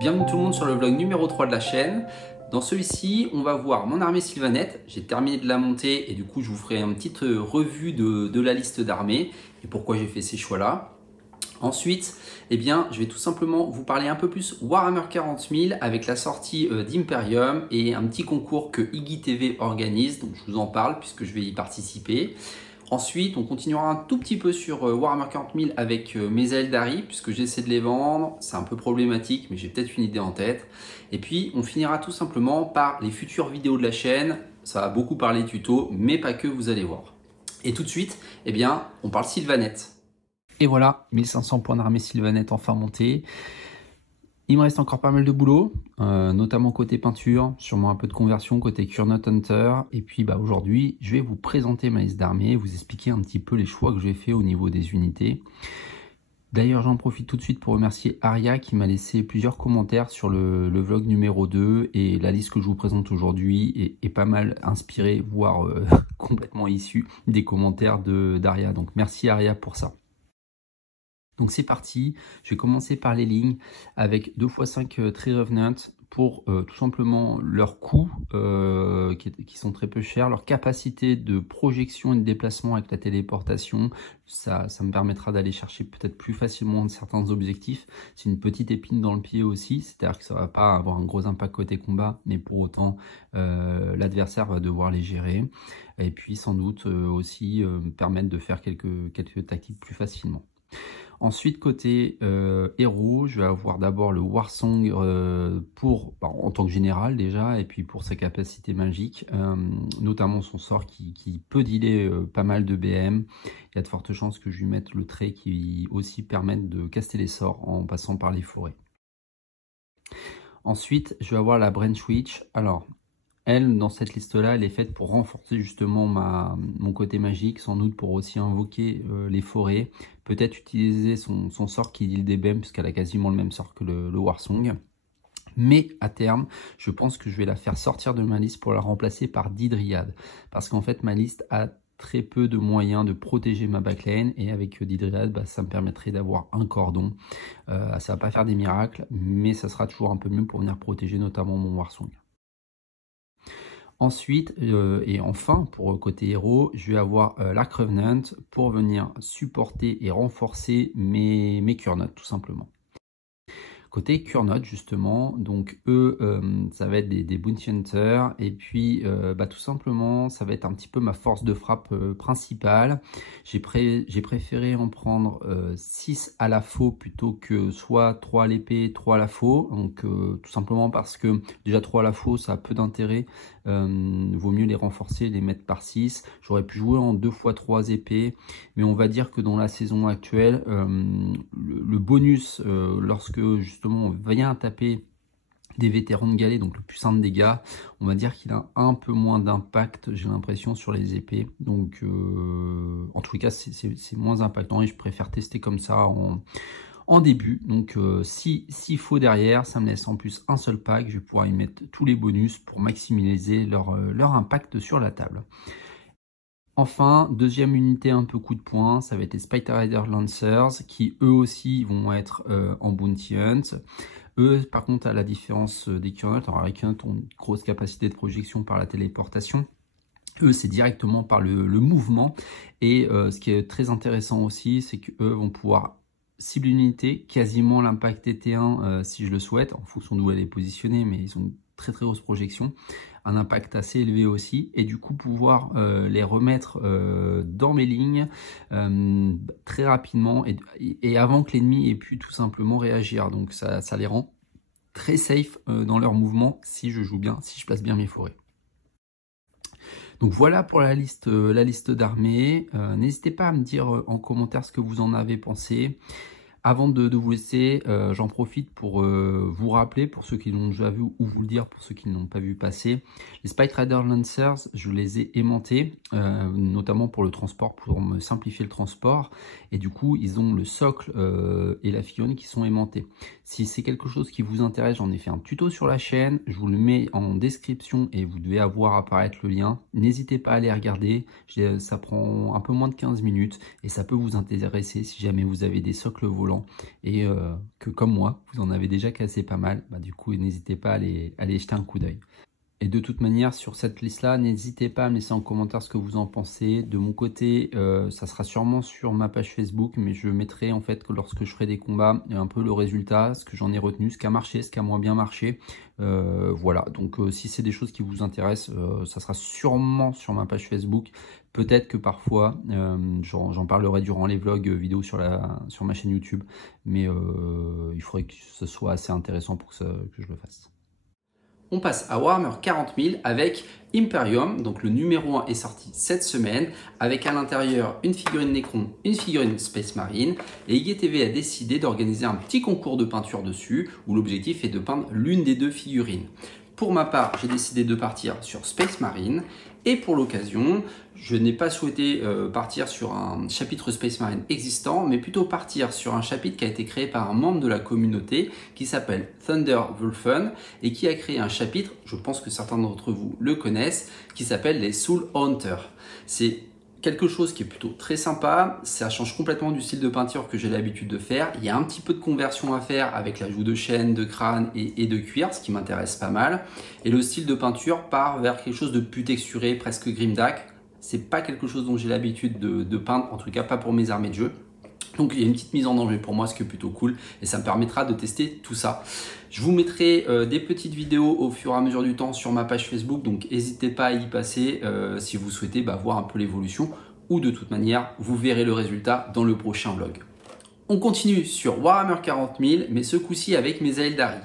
Bienvenue tout le monde sur le vlog numéro 3 de la chaîne. Dans celui-ci, on va voir mon armée sylvanette. J'ai terminé de la monter et du coup, je vous ferai une petite revue de la liste d'armées et pourquoi j'ai fait ces choix-là. Ensuite, eh bien, je vais tout simplement vous parler un peu plus Warhammer 40 000 avec la sortie d'Imperium et un petit concours que Iggy TV organise. Donc, je vous en parle puisque je vais y participer. Ensuite, on continuera un tout petit peu sur Warhammer 40 000 avec mes Aeldari, puisque j'essaie de les vendre. C'est un peu problématique, mais j'ai peut-être une idée en tête. Et puis, on finira tout simplement par les futures vidéos de la chaîne. Ça va beaucoup parler tuto, mais pas que, vous allez voir. Et tout de suite, eh bien, on parle Sylvanette. Et voilà, 1500 points d'armée Sylvanette enfin montés. Il me reste encore pas mal de boulot, notamment côté peinture, sûrement un peu de conversion côté Kurnot Hunter. Et puis aujourd'hui, je vais vous présenter ma liste d'armées, vous expliquer un petit peu les choix que j'ai fait au niveau des unités. D'ailleurs, j'en profite tout de suite pour remercier Aria qui m'a laissé plusieurs commentaires sur le vlog numéro 2. Et la liste que je vous présente aujourd'hui est pas mal inspirée, voire complètement issue des commentaires d'Aria. Donc merci Aria pour ça. Donc c'est parti, je vais commencer par les lignes avec 2x5 Tree Revenant pour tout simplement leurs coûts qui sont très peu chers, leur capacité de projection et de déplacement avec la téléportation, ça me permettra d'aller chercher peut-être plus facilement certains objectifs. C'est une petite épine dans le pied aussi, c'est-à-dire que ça ne va pas avoir un gros impact côté combat, mais pour autant l'adversaire va devoir les gérer. Et puis sans doute aussi permettre de faire quelques tactiques plus facilement. Ensuite, côté héros, je vais avoir d'abord le Warsong en tant que général déjà, et puis pour ses capacités magiques, notamment son sort qui peut dealer pas mal de BM. Il y a de fortes chances que je lui mette le trait qui aussi permette de caster les sorts en passant par les forêts. Ensuite, je vais avoir la Branch Witch. Alors, elle, dans cette liste-là, elle est faite pour renforcer justement mon côté magique, sans doute pour aussi invoquer les forêts. Peut-être utiliser son sort qui deal des BM, puisqu'elle a quasiment le même sort que le Warsong. Mais à terme, je pense que je vais la faire sortir de ma liste pour la remplacer par Didriad. Parce qu'en fait, ma liste a très peu de moyens de protéger ma backlane. Et avec Didriad, ça me permettrait d'avoir un cordon. Ça ne va pas faire des miracles, mais ça sera toujours un peu mieux pour venir protéger notamment mon Warsong. Ensuite, et enfin, pour côté héros, je vais avoir l'Arc Revenant pour venir supporter et renforcer mes Kurnot, tout simplement. Côté Kurnot, justement, donc eux, ça va être des Bounty Hunters, et puis tout simplement, ça va être un petit peu ma force de frappe principale. J'ai préféré en prendre 6 à la faux plutôt que soit 3 à l'épée, 3 à la faux. Donc tout simplement parce que déjà 3 à la faux, ça a peu d'intérêt. Vaut mieux les renforcer, les mettre par 6. J'aurais pu jouer en 2 x 3 épées, mais on va dire que dans la saison actuelle, le bonus, lorsque justement on vient taper des vétérans de galets, donc le plus 1 de dégâts, on va dire qu'il a un peu moins d'impact, j'ai l'impression, sur les épées. Donc en tout cas, c'est moins impactant et je préfère tester comme ça en début. Donc s'il faut derrière, ça me laisse en plus un seul pack. Je vais pouvoir y mettre tous les bonus pour maximiser leur impact sur la table. Enfin, deuxième unité un peu coup de poing, ça va être les Spider Rider Lancers qui eux aussi vont être en Bounty Hunt. Eux, par contre, à la différence des Kurnot, alors les Kurnot ont une grosse capacité de projection par la téléportation. Eux, c'est directement par le mouvement. Et ce qui est très intéressant aussi, c'est qu'eux vont pouvoir cibler une unité, quasiment l'impact TT1 si je le souhaite, en fonction d'où elle est positionnée, mais ils ont une très très grosse projection, un impact assez élevé aussi, et du coup pouvoir les remettre dans mes lignes très rapidement et avant que l'ennemi ait pu tout simplement réagir. Donc ça les rend très safe dans leur mouvement si je joue bien, si je place bien mes forêts. Donc voilà pour la liste d'armées. N'hésitez pas à me dire en commentaire ce que vous en avez pensé. Avant de vous laisser, j'en profite pour vous rappeler, pour ceux qui l'ont déjà vu, ou vous le dire pour ceux qui ne l'ont pas vu passer. Les Spider Rider Lancers, je les ai aimantés, notamment pour le transport, pour me simplifier le transport. Et du coup, ils ont le socle et la fillonne qui sont aimantés. Si c'est quelque chose qui vous intéresse, j'en ai fait un tuto sur la chaîne. Je vous le mets en description et vous devez avoir apparaître le lien. N'hésitez pas à aller regarder. Ça prend un peu moins de 15 minutes et ça peut vous intéresser si jamais vous avez des socles volants collants et que comme moi, vous en avez déjà cassé pas mal, bah, du coup n'hésitez pas à aller jeter un coup d'œil. Et de toute manière, sur cette liste-là, n'hésitez pas à me laisser en commentaire ce que vous en pensez. De mon côté, ça sera sûrement sur ma page Facebook, mais je mettrai en fait que lorsque je ferai des combats, un peu le résultat, ce que j'en ai retenu, ce qui a marché, ce qui a moins bien marché. Voilà, donc si c'est des choses qui vous intéressent, ça sera sûrement sur ma page Facebook. Peut-être que parfois, j'en parlerai durant les vlogs vidéo sur ma chaîne YouTube, mais il faudrait que ce soit assez intéressant pour que je le fasse. On passe à Warhammer 40 000 avec Imperium, donc le numéro 1 est sorti cette semaine, avec à l'intérieur une figurine Necron, une figurine Space Marine, et IGTV a décidé d'organiser un petit concours de peinture dessus, où l'objectif est de peindre l'une des deux figurines. Pour ma part, j'ai décidé de partir sur Space Marine, et pour l'occasion, je n'ai pas souhaité partir sur un chapitre Space Marine existant, mais plutôt partir sur un chapitre qui a été créé par un membre de la communauté qui s'appelle Thunder Wolfen et qui a créé un chapitre, je pense que certains d'entre vous le connaissent, qui s'appelle les Soul Hunters. C'est quelque chose qui est plutôt très sympa, ça change complètement du style de peinture que j'ai l'habitude de faire. Il y a un petit peu de conversion à faire avec l'ajout de chaînes, de crâne et de cuir, ce qui m'intéresse pas mal. Et le style de peinture part vers quelque chose de plus texturé, presque grimdark. C'est pas quelque chose dont j'ai l'habitude de peindre, en tout cas pas pour mes armées de jeu. Donc il y a une petite mise en danger pour moi, ce qui est plutôt cool, et ça me permettra de tester tout ça. Je vous mettrai des petites vidéos au fur et à mesure du temps sur ma page Facebook, donc n'hésitez pas à y passer si vous souhaitez voir un peu l'évolution, ou de toute manière, vous verrez le résultat dans le prochain vlog. On continue sur Warhammer 40 000, mais ce coup-ci avec mes Aeldari.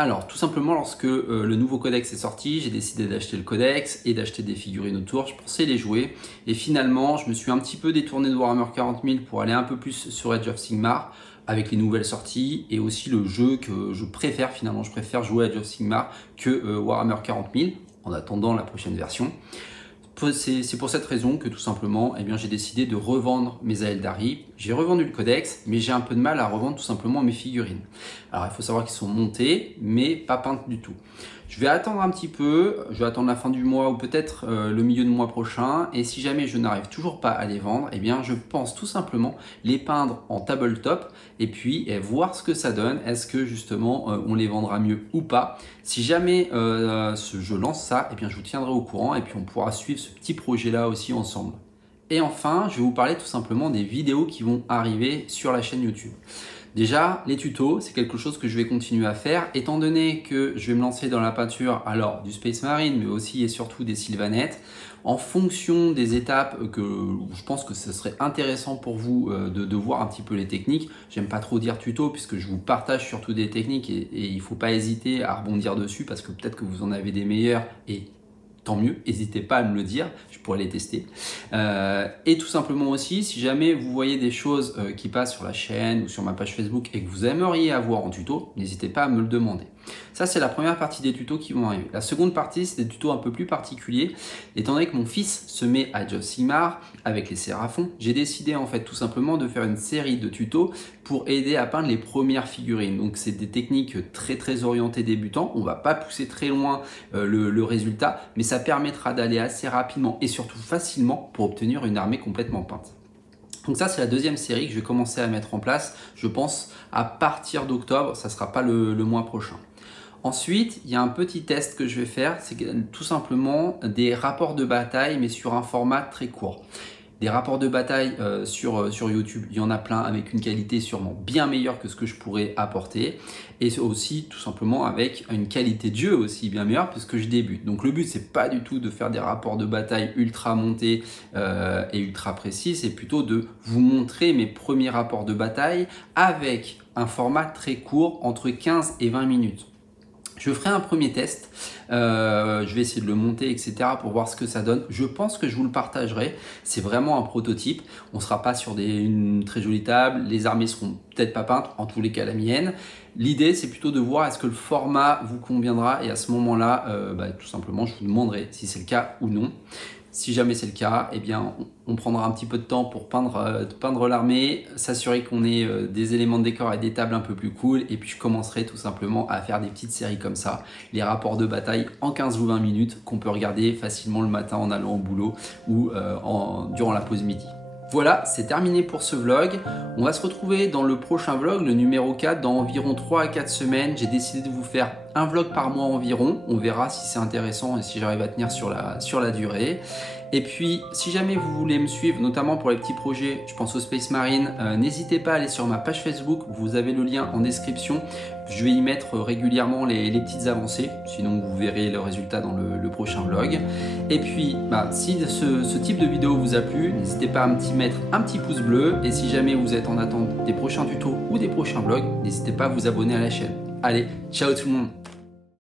Alors, tout simplement, lorsque le nouveau codex est sorti, j'ai décidé d'acheter le codex et d'acheter des figurines autour. Je pensais les jouer. Et finalement, je me suis un petit peu détourné de Warhammer 40 000 pour aller un peu plus sur Age of Sigmar avec les nouvelles sorties et aussi le jeu que je préfère finalement. Je préfère jouer à Age of Sigmar que Warhammer 40 000 en attendant la prochaine version. C'est pour cette raison que tout simplement, j'ai décidé de revendre mes Aeldari. J'ai revendu le codex, mais j'ai un peu de mal à revendre tout simplement mes figurines. Alors il faut savoir qu'ils sont montés, mais pas peintes du tout. Je vais attendre un petit peu, je vais attendre la fin du mois ou peut-être le milieu de mois prochain. Et si jamais je n'arrive toujours pas à les vendre, je pense tout simplement les peindre en tabletop et puis voir ce que ça donne. Est-ce que justement on les vendra mieux ou pas? Si jamais je lance ça, je vous tiendrai au courant et puis on pourra suivre ce petit projet-là aussi ensemble. Et enfin, je vais vous parler tout simplement des vidéos qui vont arriver sur la chaîne YouTube. Déjà, les tutos, c'est quelque chose que je vais continuer à faire, étant donné que je vais me lancer dans la peinture alors du Space Marine, mais aussi et surtout des Sylvanettes. En fonction des étapes que je pense que ce serait intéressant pour vous de voir un petit peu les techniques. J'aime pas trop dire tuto puisque je vous partage surtout des techniques et il ne faut pas hésiter à rebondir dessus parce que peut-être que vous en avez des meilleurs et tant mieux, n'hésitez pas à me le dire, je pourrais les tester. Et tout simplement aussi, si jamais vous voyez des choses qui passent sur la chaîne ou sur ma page Facebook et que vous aimeriez avoir en tuto, n'hésitez pas à me le demander. Ça, c'est la première partie des tutos qui vont arriver. La seconde partie, c'est des tutos un peu plus particuliers. Étant donné que mon fils se met à Age of Sigmar avec les Séraphons, j'ai décidé en fait tout simplement de faire une série de tutos pour aider à peindre les premières figurines. Donc, c'est des techniques très orientées débutants. On ne va pas pousser très loin le résultat, mais ça permettra d'aller assez rapidement et surtout facilement pour obtenir une armée complètement peinte. Donc ça, c'est la deuxième série que je vais commencer à mettre en place, je pense, à partir d'octobre. Ça ne sera pas le mois prochain. Ensuite, il y a un petit test que je vais faire, c'est tout simplement des rapports de bataille, mais sur un format très court. Des rapports de bataille sur YouTube, il y en a plein avec une qualité sûrement bien meilleure que ce que je pourrais apporter. Et aussi tout simplement avec une qualité de jeu aussi bien meilleure puisque je débute. Donc le but, c'est pas du tout de faire des rapports de bataille ultra montés et ultra précis, c'est plutôt de vous montrer mes premiers rapports de bataille avec un format très court, entre 15 et 20 minutes. Je ferai un premier test, je vais essayer de le monter, etc. pour voir ce que ça donne. Je pense que je vous le partagerai, c'est vraiment un prototype. On ne sera pas sur une très jolie table, les armées seront peut-être pas peintes, en tous les cas la mienne. L'idée, c'est plutôt de voir est-ce que le format vous conviendra et à ce moment-là, tout simplement, je vous demanderai si c'est le cas ou non. Si jamais c'est le cas, on prendra un petit peu de temps pour peindre l'armée, s'assurer qu'on ait des éléments de décor et des tables un peu plus cool. Et puis je commencerai tout simplement à faire des petites séries comme ça, les rapports de bataille en 15 ou 20 minutes qu'on peut regarder facilement le matin en allant au boulot ou durant la pause midi. Voilà, c'est terminé pour ce vlog. On va se retrouver dans le prochain vlog, le numéro 4, dans environ 3 à 4 semaines. J'ai décidé de vous faire un vlog par mois environ. On verra si c'est intéressant et si j'arrive à tenir sur la durée. Et puis, si jamais vous voulez me suivre, notamment pour les petits projets, je pense au Space Marine, n'hésitez pas à aller sur ma page Facebook. Vous avez le lien en description. Je vais y mettre régulièrement les petites avancées. Sinon, vous verrez le résultat dans le prochain vlog. Et puis, si ce type de vidéo vous a plu, n'hésitez pas à mettre un petit pouce bleu. Et si jamais vous êtes en attente des prochains tutos ou des prochains vlogs, n'hésitez pas à vous abonner à la chaîne. Allez, ciao tout le monde!